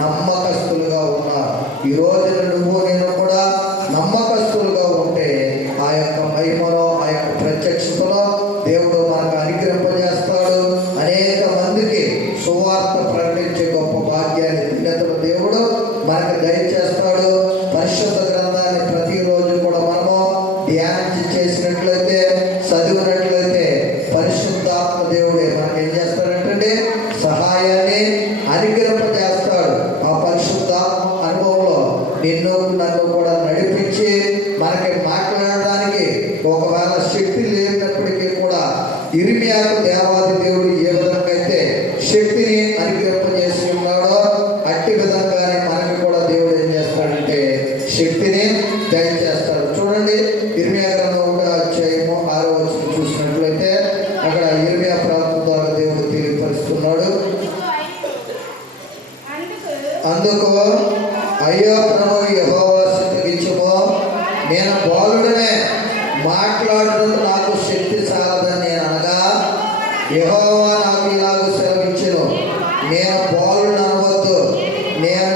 నమ్మకస్తులుగా ఉన్నారు. ఈ రోజు నువ్వు నేను కూడా నమ్మకస్తులుగా ఉంటే ఆ యొక్క మహిమలో, ఆ యొక్క ప్రత్యక్షతలో దేవుడు మనకు అనుగ్రహింపజేస్తాడు. అనేక మందికి సువార్త ప్రకటించే గొప్ప భాగ్యాన్ని ధన్యతలు దేవుడు మనకు దయచేస్తాడు. పరిశుద్ధ గ్రంథాన్ని ప్రతిరోజు కూడా మనము ధ్యానం చేసినట్లయితే, చదివినట్లయితే పరిశుద్ధాత్మ దేవుడే మనకి ఏం చేస్తాడంటే సహాయాన్ని అనుగ్రహింపజేస్తాడు. ఆ పరిశుద్ధాత్మ అనుభవంలో నిన్ను నన్ను కూడా నడిపించి మనకి మాట్లాడడానికి ఒకవేళ శక్తి లేనప్పటికీ కూడా ఇర్మియాకు దేవాది దేవుడు ఏ విధంగా అయితే శక్తిని అనుగ్రహింపజేసి ఉన్నాడో అట్టి విధంగానే మనకి కూడా దేవుడు ఏం చేస్తాడంటే శక్తిని దయచేస్తాడు. చూడండి, ఇర్మియా గ్రంథం 1వ అధ్యాయము 6వ వచనం చూసినట్లయితే అక్కడ ఇర్మియా ప్రవక్త ద్వారా దేవుడు తెలియపరుస్తున్నాడు. అందుకు అయ్యో ప్రభు యెహోవా స్తుతించుము, నేను బాలుడనే మాట్లాడటం నాకు శక్తి చాలదని నేను అనగా యెహోవా నాకు ఇలాగ సెలవిచ్చును, నేను బాలుడు అనవద్దు, నేను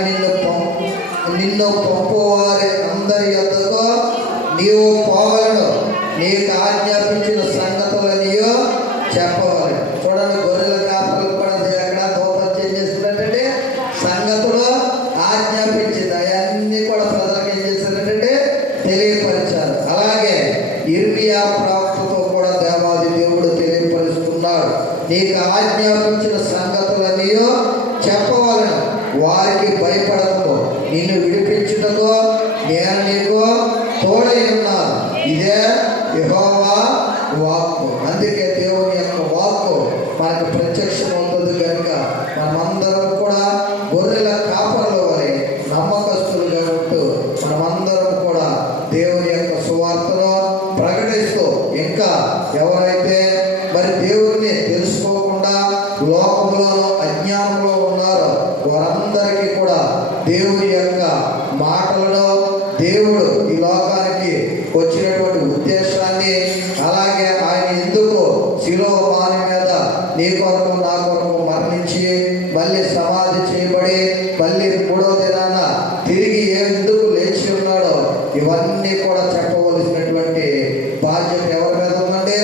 నిన్ను పంపువారి అందరి యొద్దకు నీవు పోవలను, నీకు ఆజ్ఞాపించిన సంగతులనియో చెప్పవాలి. చూడండి, గొర్రెల కాపరులకు కూడా ఎక్కడ దూతం చేసేసినట్టే సంగతులు ఆజ్ఞాపించింది, అవన్నీ కూడా ప్రజలకు ఏం చేశారంటే తెలియపరిచారు. అలాగే ఇర్మియా ప్రవక్తతో కూడా దేవాది దేవుడు తెలియపరుస్తున్నాడు, నీకు ఆజ్ఞాపించిన సంగతులనియో చెప్పవలను, వారికి భయపడకు, నిన్ను విడిపించుటకు నేను నీకు తోడై ఉన్నాను. ఇదే యెహోవా వాక్కు. అందుకే దేవుని యొక్క వాక్కు మనకు ప్రత్యక్షమవుతుంది కనుక మనమందరం కూడా గొర్రెల కాపరుల వలె నమ్మకస్తులుగా ఉంటూ మనమందరం కూడా దేవుని యొక్క సువార్తను ప్రకటిస్తూ, ఇంకా ఎవరైతే మరి దేవుడిని తెలుసుకోకుండా లోకంలోనూ అజ్ఞానంలో ఉన్నారో వారందరికీ కూడా దేవుని యొక్క మాటలను, దేవుడు ఈ లోకానికి వచ్చినటువంటి ఉద్దేశాన్ని, అలాగే ఆయన ఎందుకు శిలువ మాని మీద నీ కొరకు నా కొరకు మరణించి మళ్ళీ సమాధి చేయబడి మళ్ళీ 3వ దినాన తిరిగి ఎందుకు లేచి ఉన్నాడో ఇవన్నీ కూడా చెప్పవలసినటువంటి బాధ్యత ఎవరి మీద ఉందంటే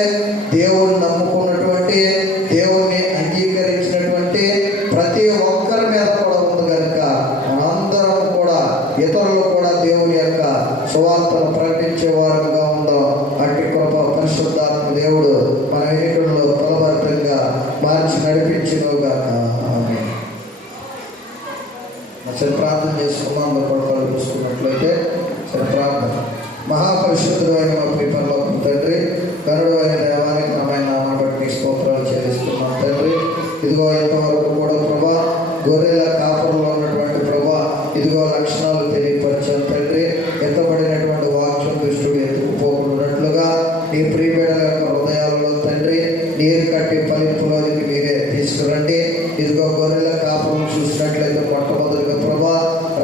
దేవుడిని నమ్ముకున్నటువంటి, దేవుణ్ణి అంగీకరించినటువంటి ప్రతి ఒక్కరి మీద కూడా ఉంది కనుక మనందరం కూడా ఇతరులు కూడా దేవుని యొక్క సువార్తను ప్రకటించే వారుగా ఉందాం. అట్టి కృప పరిశుద్ధాత్మ దేవుడు మన ఎన్నికల్లో ఫలభరితంగా మార్చి నడిపించునుగా. సరే, ప్రార్థన చేసుకున్నాం. అందరూ కూడా చూసుకున్నట్లయితే సరే ప్రార్థన. మహాపరిశుద్ధుడు అయిన మా పరలోక తండ్రి, కరుడు అయిన దేవానికి నామైన నామం బట్టి స్తోత్రాలు చెల్లిస్తున్నాం తండ్రి. ఇదిగో ఇంతవరకు కూడా ప్రభా గొర్రెల కాపురంలో ఉన్నటువంటి ప్రభా ఇదిగో లక్షణాలు తెలియపరిచాం తండ్రి. ఎత్తబడినటువంటి వాక్యం దుష్టుడు ఎత్తుకుపోకున్నట్లుగా నీ ప్రియబిడ్డల యొక్క హృదయాలలో తండ్రి నీరు కట్టి ఫలింపులోనికి మీరే తీసుకురండి. ఇదిగో గొర్రెల కాపురం చూసినట్లయితే మొట్టమొదటిగా ప్రభా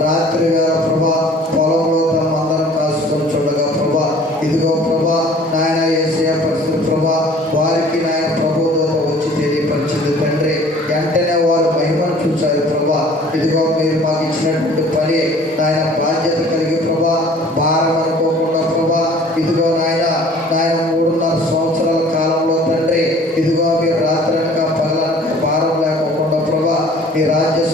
రాత్రి వేళ ప్రభా పొలంలో తమ అందరం కాసుకొని చూడగా ప్రభా ఇదిగో ప్రభా నాయన యేసయ్య పరిస్థితి ప్రభా వారికి నాయన ప్రభువుతో వచ్చి తెలియపరిచింది తండ్రి. వెంటనే వారు మహిమను చూశారు ప్రభా. ఇదిగో మీరు మాకు ఇచ్చినటువంటి పని నాయన బాధ్యత కలిగి ప్రభా భారం అనుకోకుండా ప్రభా ఇదిగో నాయన 3.5 సంవత్సరాల కాలంలో తండ్రి ఇదిగో మీరు రాత్రనక పగలనక భారం లేకోకుండా ప్రభా ఈ రాజ్య